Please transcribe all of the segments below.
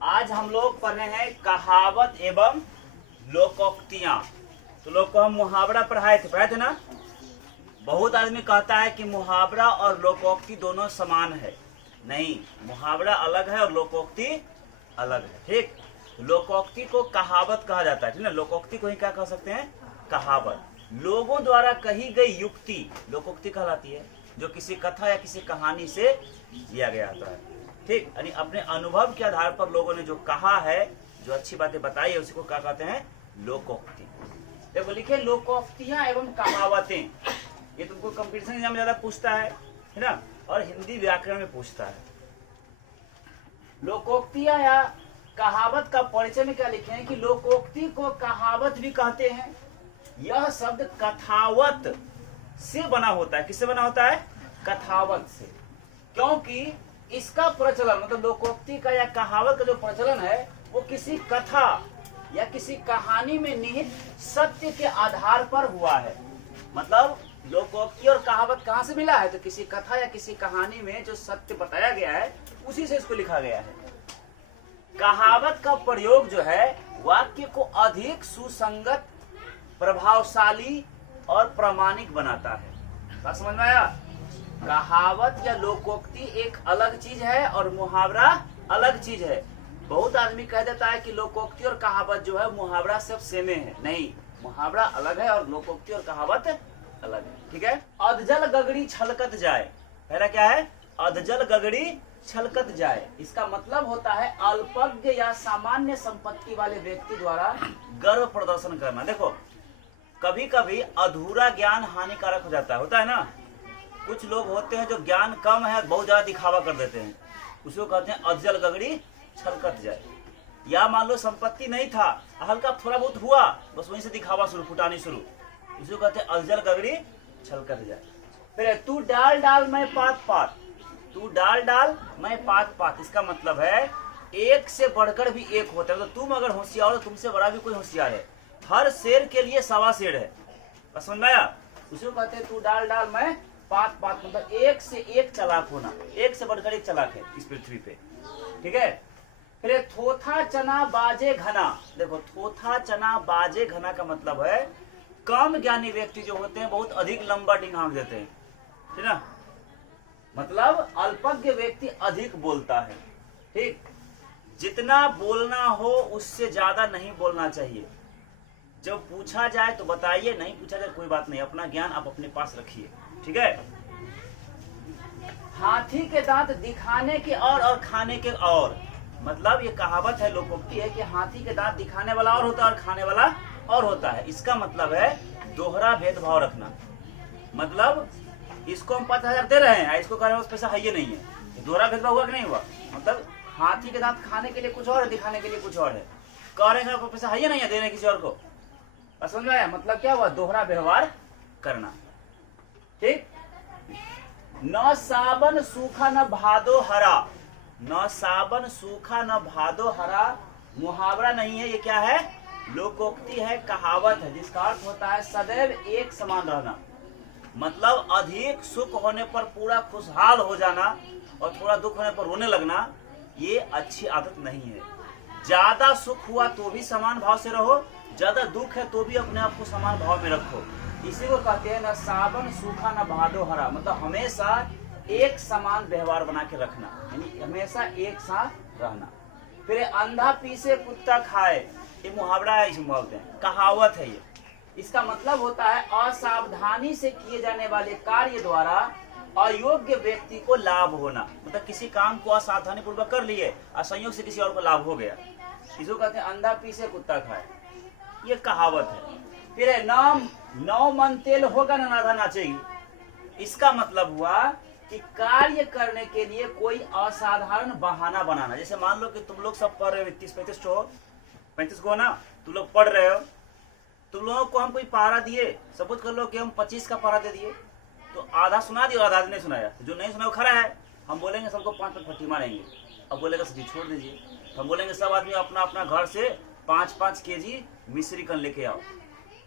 आज हम लोग पढ़ रहे हैं कहावत एवं लोकोक्तियां। तो लोग को हम मुहावरा पढ़ाए थे ना। बहुत आदमी कहता है कि मुहावरा और लोकोक्ति दोनों समान है। नहीं, मुहावरा अलग है और लोकोक्ति अलग है। ठीक, लोकोक्ति को कहावत कहा जाता है, ठीक ना। लोकोक्ति को ही क्या कह सकते हैं? कहावत। लोगों द्वारा कही गई युक्ति लोकोक्ति कहलाती है, जो किसी कथा या किसी कहानी से दिया गया होता है। ठीक, यानी अपने अनुभव के आधार पर लोगों ने जो कहा है, जो अच्छी बातें बताई है, उसी को क्या कहते हैं? लोकोक्ति। देखो लिखे लोकोक्तियां एवं कहावतें। ये तुमको कंपटीशन एग्जाम में ज्यादा पूछता है ना, और हिंदी व्याकरण में पूछता है। लोकोक्तियां या कहावत का परिचय में क्या लिखे हैं कि लोकोक्ति को कहावत भी कहते हैं। यह शब्द कथावत से बना होता है। किससे बना होता है? कथावत से। क्योंकि इसका प्रचलन, मतलब लोकोक्ति का या कहावत का जो प्रचलन है, वो किसी कथा या किसी कहानी में निहित सत्य के आधार पर हुआ है। मतलब लोकोक्ति और कहावत कहाँ से मिला है? तो किसी कथा या किसी कहानी में जो सत्य बताया गया है, उसी से इसको लिखा गया है। कहावत का प्रयोग जो है वाक्य को अधिक सुसंगत, प्रभावशाली और प्रामाणिक बनाता है। बात समझ में आया? कहावत या लोकोक्ति एक अलग चीज है और मुहावरा अलग चीज है। बहुत आदमी कह देता है कि लोकोक्ति और कहावत जो है मुहावरा सब सेमे है। नहीं, मुहावरा अलग है और लोकोक्ति और कहावत अलग है। ठीक है। अधजल गगड़ी छलकत जाए। पहला क्या है? अधजल गगड़ी छलकत जाए। इसका मतलब होता है अल्पज्ञ या सामान्य संपत्ति वाले व्यक्ति द्वारा गर्व प्रदर्शन करना। देखो, कभी कभी अधूरा ज्ञान हानिकारक हो जाता है, होता है ना। कुछ लोग होते हैं जो ज्ञान कम है, बहुत ज्यादा दिखावा कर देते हैं, उसको कहते हैं अधजल गगड़ी छलकत जाए। या मान लो संपत्ति नहीं था, हल्का थोड़ा बहुत हुआ, बस वहीं से दिखावा शुरू, फुटानी शुरू, उसको कहते हैं अधजल गगड़ी छलकत जाए। फिर तू डाल डाल मैं पात पात, तू डाल डाल मैं पात पात। इसका मतलब है एक से बढ़कर भी एक होता है। तो तुम अगर होशियार हो, तुमसे बड़ा भी कोई होशियार है। हर शेर के लिए सवा शेर है। समझ में आया? उसको कहते हैं तू डाल डाल मैं पात पात। मतलब एक से एक चालाक होना, एक से बढ़कर एक चालाक है इस पृथ्वी पे। ठीक है। फिर थोथा चना बाजे घना। देखो, थोथा चना बाजे घना का मतलब है कम ज्ञानी व्यक्ति जो होते हैं बहुत अधिक लंबा डिंगांग देते हैं, ठीक ना। मतलब अल्पज्ञ व्यक्ति अधिक बोलता है। ठीक, जितना बोलना हो उससे ज्यादा नहीं बोलना चाहिए। जब पूछा जाए तो बताइए, नहीं पूछा जाए कोई बात नहीं, अपना ज्ञान आप अपने पास रखिए। ठीक है। हाथी के दांत दिखाने के और खाने के और। मतलब ये कहावत है, लोकोक्ति है कि हाथी के दांत दिखाने वाला और होता है और खाने वाला और होता है। इसका मतलब है दोहरा भेदभाव रखना। मतलब इसको हम 5,000 दे रहे हैं, इसको कह रहे हैं उस पैसा है ये नहीं है। दोहरा भेदभाव हुआ कि नहीं हुआ? मतलब हाथी के दांत खाने के लिए कुछ और है, दिखाने के लिए कुछ और है। कह रहे हैं पैसा है ये नहीं है, देने किसी और को। समझ में आया? मतलब क्या हुआ? दोहरा व्यवहार करना। ठीक। न साबन सूखा न भादो हरा। न साबन सूखा न भादो हरा मुहावरा नहीं है, ये क्या है? लोकोक्ति है, कहावत है, जिसका अर्थ होता है सदैव एक समान रहना। मतलब अधिक सुख होने पर पूरा खुशहाल हो जाना और थोड़ा दुख होने पर रोने लगना, ये अच्छी आदत नहीं है। ज्यादा सुख हुआ तो भी समान भाव से रहो, ज्यादा दुख है तो भी अपने आप को समान भाव में रखो। इसी को कहते हैं न साबन सूखा न भादो हरा। मतलब हमेशा एक समान व्यवहार बना के रखना, यानी हमेशा एक साथ रहना। फिर अंधा पीसे कुत्ता खाए, ये मुहावरा है, इसमें बोलते हैं कहावत है ये। इसका मतलब होता है असावधानी से किए जाने वाले कार्य द्वारा अयोग्य व्यक्ति को लाभ होना। मतलब किसी काम को असावधानी पूर्वक कर लिए, असंयोग से किसी और को लाभ हो गया, इसको कहते हैं अंधा पीसे कुत्ता खाए। ये कहावत है। फिर नौ मन तेल होगा ना राधा नाचेगी। इसका मतलब हुआ कि कार्य करने के लिए कोई असाधारण बहाना बनाना। जैसे मान लो कि तुम लोग सब पढ़ रहे हो, 35 को ना, तुम लोग पढ़ रहे हो, तुम लोगों को हम कोई पारा दिए, सबूत कर लो कि हम 25 का पारा दे दिए, तो आधा सुना दिया और आधा नहीं सुनाया। जो नहीं सुना वो खड़ा है। हम बोलेंगे सबको 5 पट्टी मारेंगे, अब बोलेगा सर छोड़ दीजिए। हम बोलेंगे सब आदमी अपना अपना घर से 5-5 केजी मिश्रीकन लेके आओ,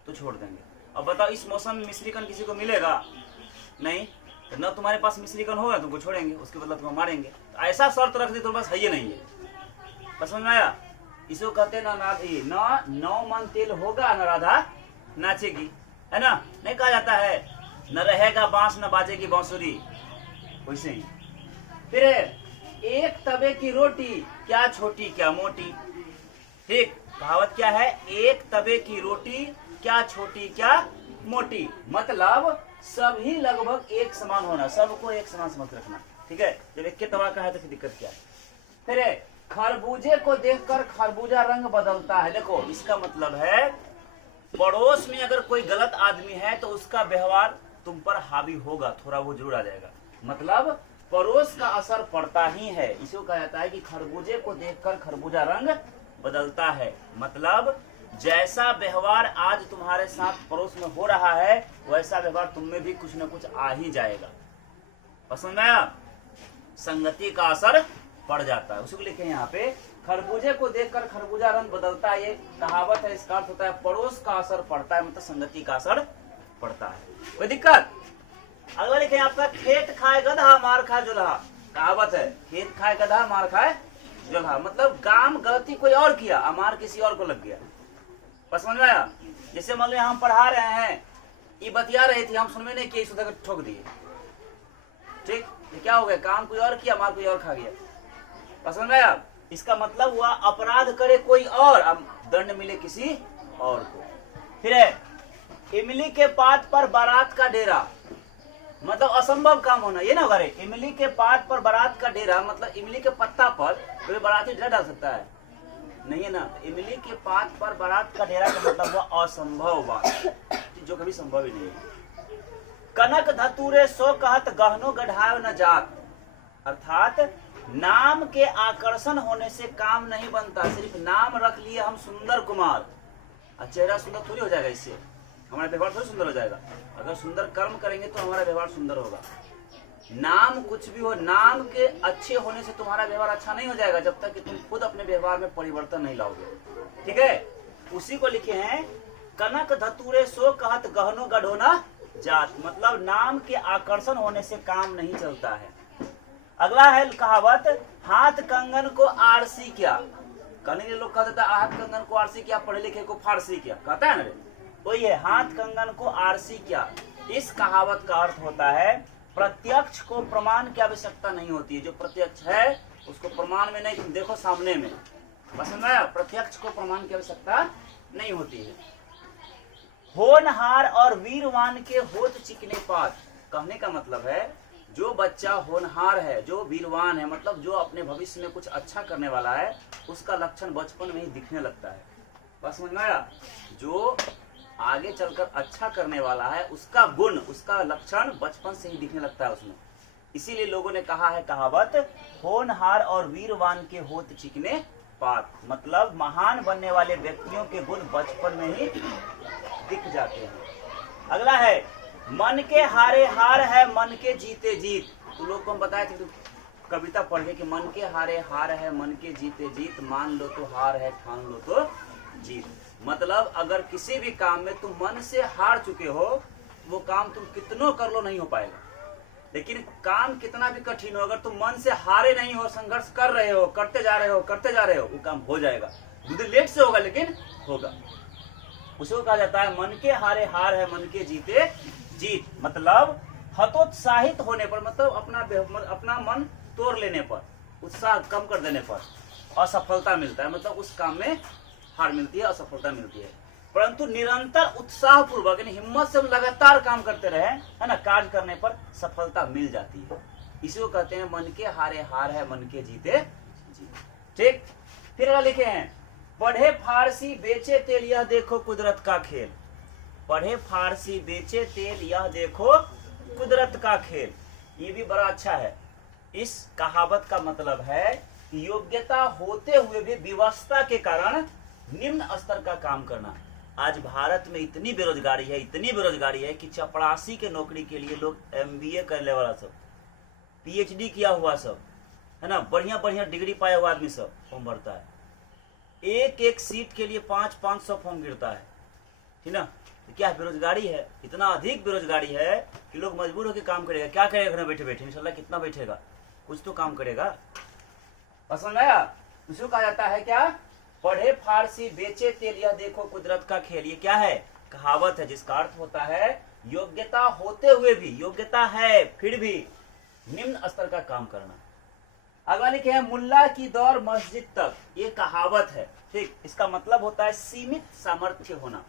तो छोड़ देंगे। अब बताओ इस मौसम में मिश्रीकन किसी को मिलेगा? नहीं। तो न तुम्हारे पास मिश्रीकन होगा तुमको छोड़ेंगे, उसके बदला तुमको मारेंगे। तो ऐसा शर्त रख दी तो बस है ये नहीं है। समझ में आया? इसको कहते हैं ना 9 मन तेल होगा न राधा नाचेगी, है ना? नहीं कहा जाता है न रहेगा बांस न बाजेगी बांसुरी, वैसे ही। फिर एक तवे की रोटी क्या छोटी क्या मोटी। ठीक, कहावत क्या है? एक तवे की रोटी क्या छोटी क्या मोटी, मतलब सभी लगभग एक समान होना, सबको एक समान समझ रखना। ठीक है, जब एक के तवा का है तो फिर दिक्कत क्या है? फिर खरबूजे को देखकर खरबूजा रंग बदलता है। देखो, इसका मतलब है पड़ोस में अगर कोई गलत आदमी है तो उसका व्यवहार तुम पर हावी होगा, थोड़ा वो जरूर आ जाएगा। मतलब पड़ोस का असर पड़ता ही है। इसको कहा जाता है कि खरबूजे को देखकर खरबूजा रंग बदलता है। मतलब जैसा व्यवहार आज तुम्हारे साथ पड़ोस में हो रहा है वैसा व्यवहार तुम में भी कुछ न कुछ आ ही जाएगा। पसंद आया? संगति का असर पड़ जाता है। उसको लिखे यहाँ पे, खरबूजे को देखकर खरबूजा रंग बदलता है। ये कहावत है, इसका अर्थ होता है पड़ोस का असर पड़ता है, मतलब संगति का असर पड़ता है। कोई दिक्कत? अगला लिखे आपका, खेत खाए गधा मार खाए जुल्हा। कहावत है, खेत खाए गधा मार खाए जुल्हा, मतलब काम गलती कोई और किया, मार किसी और को लग गया। बस समझ में आया? जैसे मान लो हम पढ़ा रहे हैं, ये बतिया रही थी, हम सुनने नहीं किए, सुधर ठोक दिए। ठीक, क्या हो गया? काम कोई और किया, मार कोई और खा गया। समझ में आया? इसका मतलब हुआ अपराध करे कोई और, अब दंड मिले किसी और को। फिर है, इमली के पात पर बारात का डेरा, मतलब असंभव काम होना, ये ना करे। इमली के पात पर बारात का डेरा, मतलब इमली के पत्ता पर कोई बाराती डेरा डाल सकता है? नहीं है ना। इमली के पात पर बारात का डेरा का मतलब हुआ असंभव बात, जो कभी संभव ही नहीं है। कनक धतूरे सो कहत गहनो गढ़ायो न जात, अर्थात नाम के आकर्षण होने से काम नहीं बनता। सिर्फ नाम रख लिए हम सुंदर कुमार, चेहरा सुंदर थोड़ी हो जाएगा, इससे हमारा व्यवहार थोड़ी सुंदर हो जाएगा। अगर सुंदर कर्म करेंगे तो हमारा व्यवहार सुंदर होगा। नाम कुछ भी हो, नाम के अच्छे होने से तुम्हारा व्यवहार अच्छा नहीं हो जाएगा जब तक कि तुम खुद अपने व्यवहार में परिवर्तन नहीं लाओगे। ठीक है, उसी को लिखे हैं, कनक धतूरे सो कहत गहनो गढ़ोना जात, मतलब नाम के आकर्षण होने से काम नहीं चलता है। अगला है कहावत, हाथ कंगन को आरसी क्या। कहने लोग कह देता हाथ कंगन को आरसी क्या, पढ़े लिखे को फारसी क्या, कहता है ना रे, वही है हाथ कंगन को आरसी क्या। इस कहावत का अर्थ होता है प्रत्यक्ष को प्रमाण की आवश्यकता नहीं होती है। जो प्रत्यक्ष है उसको प्रमाण में नहीं, तुम देखो सामने में, पसंद आया? प्रत्यक्ष को प्रमाण की आवश्यकता नहीं होती है। होनहार और वीरवान के होत चिकने पात, कहने का मतलब है जो बच्चा होनहार है, जो वीरवान है, मतलब जो अपने भविष्य में कुछ अच्छा करने वाला है, उसका लक्षण बचपन में ही दिखने लगता है। बस समझ में आया? जो आगे चलकर अच्छा करने वाला है उसका गुण, उसका लक्षण बचपन से ही दिखने लगता है उसमें। इसीलिए लोगों ने कहा है कहावत, होनहार और वीरवान के होत चिकने पात, मतलब महान बनने वाले व्यक्तियों के गुण बचपन में ही दिख जाते हैं। अगला है, मन के हारे हार है मन के जीते जीत। तो लोग को हम बताए थे, तो कविता पढ़ के कि मन के हारे हार है मन के जीते जीत, मान लो तो हार है ठान लो तो जीत। मतलब अगर किसी भी काम में तुम मन से हार चुके हो, वो काम तुम कितनों कर लो नहीं हो पाएगा। लेकिन काम कितना भी कठिन हो, अगर तुम मन से हारे नहीं हो, संघर्ष कर रहे हो, करते जा रहे हो, वो काम हो जाएगा। बुद्धि लेट से होगा लेकिन होगा। उसको कहा जाता है मन के हारे हार है मन के जीते जीत, मतलब हतोत्साहित होने पर, मतलब अपना मन तोड़ लेने पर, उत्साह कम कर देने पर असफलता मिलता है, मतलब उस काम में हार मिलती है, असफलता मिलती है। परंतु निरंतर उत्साह पूर्वक यानी हिम्मत से लगातार काम करते रहे, है ना, कार्य करने पर सफलता मिल जाती है। इसी को कहते हैं मन के हारे हार है मन के जीते जीत। ठीक, फिर लिखे हैं, पढ़े फारसी बेचे तेल यह देखो कुदरत का खेल। पढ़े फारसी बेचे तेल यह देखो कुदरत का खेल, ये भी बड़ा अच्छा है। इस कहावत का मतलब है योग्यता होते हुए भी विवशता के कारण निम्न स्तर का काम करना। आज भारत में इतनी बेरोजगारी है कि चपरासी के नौकरी के लिए लोग MBA करने वाला सब, PhD किया हुआ सब, है ना, बढ़िया बढ़िया डिग्री पाया हुआ आदमी सब फॉर्म भरता है। एक एक सीट के लिए 500-500 फॉर्म गिरता है, ठीक ना। तो क्या बेरोजगारी है, इतना अधिक बेरोजगारी है कि लोग मजबूर होकर काम करेगा। क्या करेगा घर बैठे बैठे, इंशाल्लाह कितना बैठेगा, कुछ तो काम करेगा। पसंद आया? उसको कहा जाता है क्या? पढ़े फारसी बेचे तेल यह देखो कुदरत का खेल। ये क्या है? कहावत है, जिसका अर्थ होता है योग्यता होते हुए भी, योग्यता है फिर भी निम्न स्तर का काम करना। अगला लिखे हैं मुल्ला की दौड़ मस्जिद तक। ये कहावत है, ठीक। इसका मतलब होता है सीमित सामर्थ्य होना,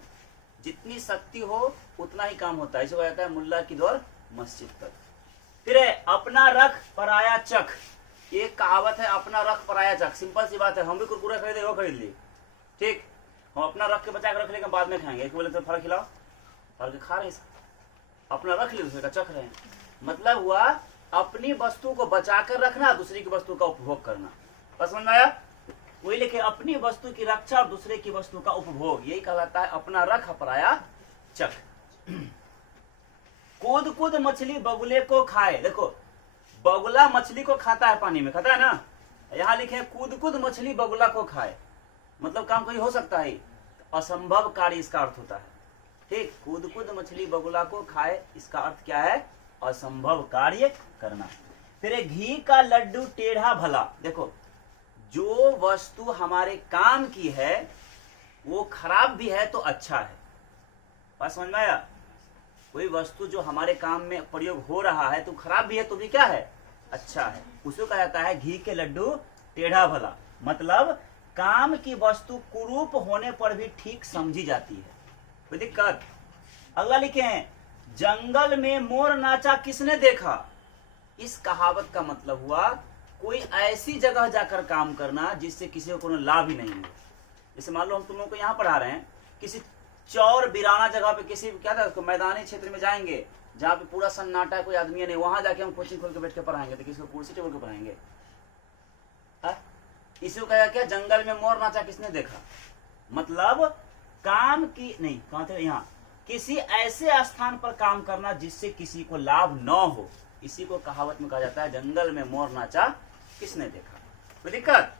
जितनी शक्ति हो उतना ही काम होता है। इसे कहा जाता है मुल्ला की दौड़ मस्जिद तक। फिर है अपना रख पराया चख। ये कहावत है, अपना रख पराया चख। सिंपल सी बात है, हम भी कुरकुरा खरीदे वो खरीद लिए, ठीक। हम अपना रख के बचा के रख लेंगे, बाद में खाएंगे। एक बोले तो फल खिलाओ, फल के खा रहे हैं, अपना रख ले, दूसरे का चख रहे हैं। मतलब हुआ अपनी वस्तु को बचाकर रखना, दूसरी की वस्तु का उपभोग करना। बस समझ में आया? वही लिखे अपनी वस्तु की रक्षा और दूसरे की वस्तु का उपभोग, यही कहलाता है अपना रख पराया चख। कूद कूद मछली बगुले को खाए। देखो बगुला मछली को खाता है, पानी में खाता है ना। यहाँ लिखे कूद कूद मछली बगुला को खाए, मतलब काम कोई हो सकता है, असंभव कार्य इसका अर्थ होता है, ठीक। कूद कूद मछली बगुला को खाए, इसका अर्थ क्या है? असंभव कार्य करना। फिर घी का लड्डू टेढ़ा भला। देखो जो वस्तु हमारे काम की है वो खराब भी है तो अच्छा है। बात समझ में आया? कोई वस्तु जो हमारे काम में प्रयोग हो रहा है तो खराब भी है तो भी क्या है? अच्छा है। उसको कहा जाता है घी के लड्डू टेढ़ा भला। मतलब काम की वस्तु कुरूप होने पर भी ठीक समझी जाती है, कोई दिक्कत। अगला लिखे हैं जंगल में मोर नाचा किसने देखा। इस कहावत का मतलब हुआ कोई ऐसी जगह जाकर काम करना जिससे किसी को कोनो लाभ ही नहीं हो। जैसे मान लो हम तुम लोगों को यहाँ पढ़ा रहे हैं, किसी चौर बिराना जगह पे, किसी क्या था उसको, मैदानी क्षेत्र में जाएंगे जहाँ पे पूरा सन्नाटा है, कोई आदमी नहीं, वहां जाके हम कोचिंग खोल के बैठ के पढ़ाएंगे तो किसी को कुर्सी टेबल के पढ़ाएंगे? इसको कहा क्या? जंगल में मोर नाचा किसने देखा। मतलब काम की नहीं, कहाँ थे यहाँ, किसी ऐसे स्थान पर काम करना जिससे किसी को लाभ न हो, इसी को कहावत में कहा जाता है जंगल में मोर नाचा किसने देखा। कोई दिक्कत?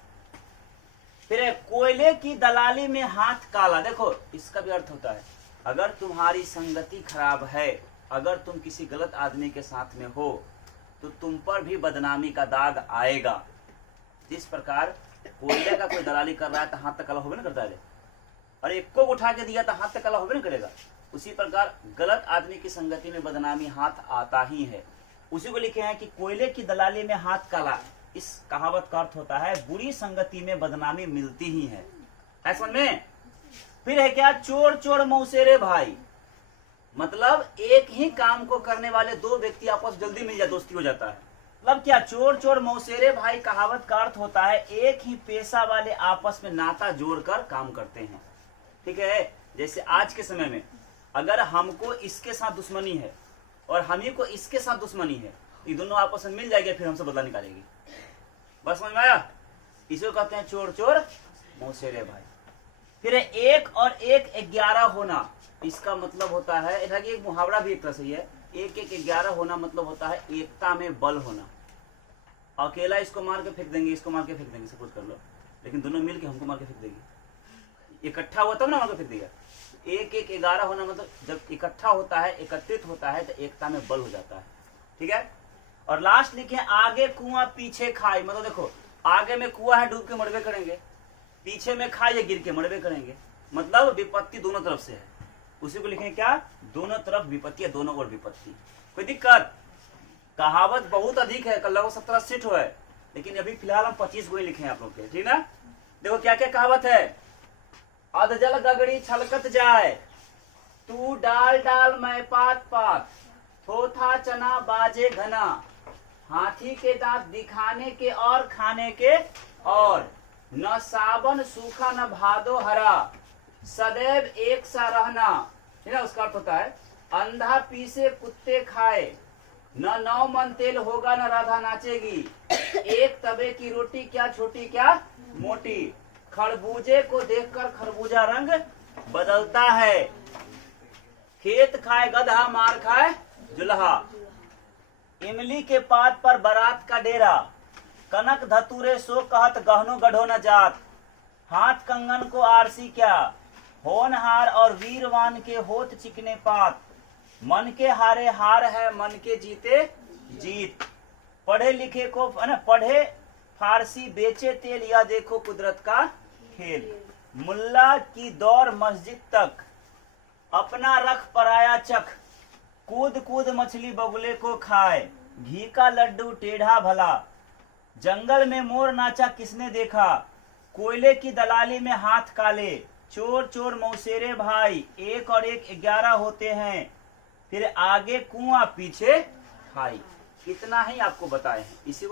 फिर कोयले की दलाली में हाथ काला। देखो इसका भी अर्थ होता है अगर तुम्हारी संगति खराब है, अगर तुम किसी गलत आदमी के साथ में हो तो तुम पर भी बदनामी का दाग आएगा। जिस प्रकार कोयले का कोई दलाली कर रहा है तो हाथ तक काला होबे ना करता है, और एक को उठा के दिया तो हाथ तक काला होबे ना करेगा। उसी प्रकार गलत आदमी की संगति में बदनामी हाथ आता ही है। उसी को लिखे हैं कि कोयले की दलाली में हाथ काला। इस कहावत का अर्थ होता है बुरी संगति में बदनामी मिलती ही है। समझ में? फिर है क्या चोर चोर मौसेरे भाई। मतलब एक ही काम को करने वाले दो व्यक्ति आपस जल्दी मिल जाए, दोस्ती हो जाता है। मतलब क्या चोर चोर मौसेरे भाई कहावत का अर्थ होता है एक ही पेशा वाले आपस में नाता जोड़कर काम करते हैं, ठीक है। जैसे आज के समय में अगर हमको इसके साथ दुश्मनी है और हम ही को इसके साथ दुश्मनी है, ये दोनों आपस में मिल जाएंगे, फिर हमसे बदला निकालेगी। बस समझ में आया? इसे कहते हैं चोर चोर मौसेरे भाई। फिर एक और एक 11 होना। इसका मतलब होता है, एक मुहावरा भी एक तरह से है, एक एक 11 होना मतलब होता है एकता में बल होना। अकेला इसको मार के फेंक देंगे, इसको मार के फेंक देंगे, सब कुछ कर लो, लेकिन दोनों मिलके हमको मार के फेंक देगी। इकट्ठा हुआ तब ना मार के फेंक देगा। एक एक 11 होना मतलब जब इकट्ठा होता है, एकत्रित होता है तो एकता में बल हो जाता है, ठीक है। और लास्ट लिखे आगे कुआं पीछे खाई। मतलब देखो आगे में कुआं है, डूब के मरबे करेंगे, पीछे में खाई है, गिर के मरबे करेंगे। मतलब विपत्ति दोनों तरफ से है। उसी को लिखें क्या? दोनों तरफ विपत्ति है, दोनों ओर विपत्ति। कोई दिक्कत? कहावत बहुत अधिक है, कल लगभग 17 सेट हो है, लेकिन अभी फिलहाल हम 25 गो ही लिखे हैं आप लोग के, ठीक ना। देखो क्या क्या कहावत है। अधजल गगड़ी छलकत जाए, तू डाल डाल मैं पात पात, थोथा चना बाजे घना, हाथी के दांत दिखाने के और खाने के और, न सावन सूखा न भादो हरा, सदैव एक सा रहना, है ना। उसका अर्थ होता है अंधा पीसे कुत्ते खाए, न 9 मन तेल होगा न राधा नाचेगी, एक तवे की रोटी क्या छोटी क्या मोटी, खरबूजे को देखकर खरबूजा रंग बदलता है, खेत खाए गधा मार खाए जुल्हा, इमली के पात पर बारात का डेरा, कनक धतूरे सो कहत गहनो गढ़ो न जात, हाथ कंगन को आरसी क्या, होनहार और वीरवान के होत चिकने पात, मन के हारे हार है मन के जीते जीत, पढ़े लिखे को पढ़े फारसी बेचे तेल, यह देखो कुदरत का खेल। मुल्ला की दौड़ मस्जिद तक, अपना रख पराया चख, कूद कूद मछली बगुले को खाए, घी का लड्डू टेढ़ा भला, जंगल में मोर नाचा किसने देखा, कोयले की दलाली में हाथ काले, चोर चोर मौसेरे भाई, एक और एक 11 होते हैं, फिर आगे कुआं पीछे खाई। इतना ही आपको बताए हैं, इसी को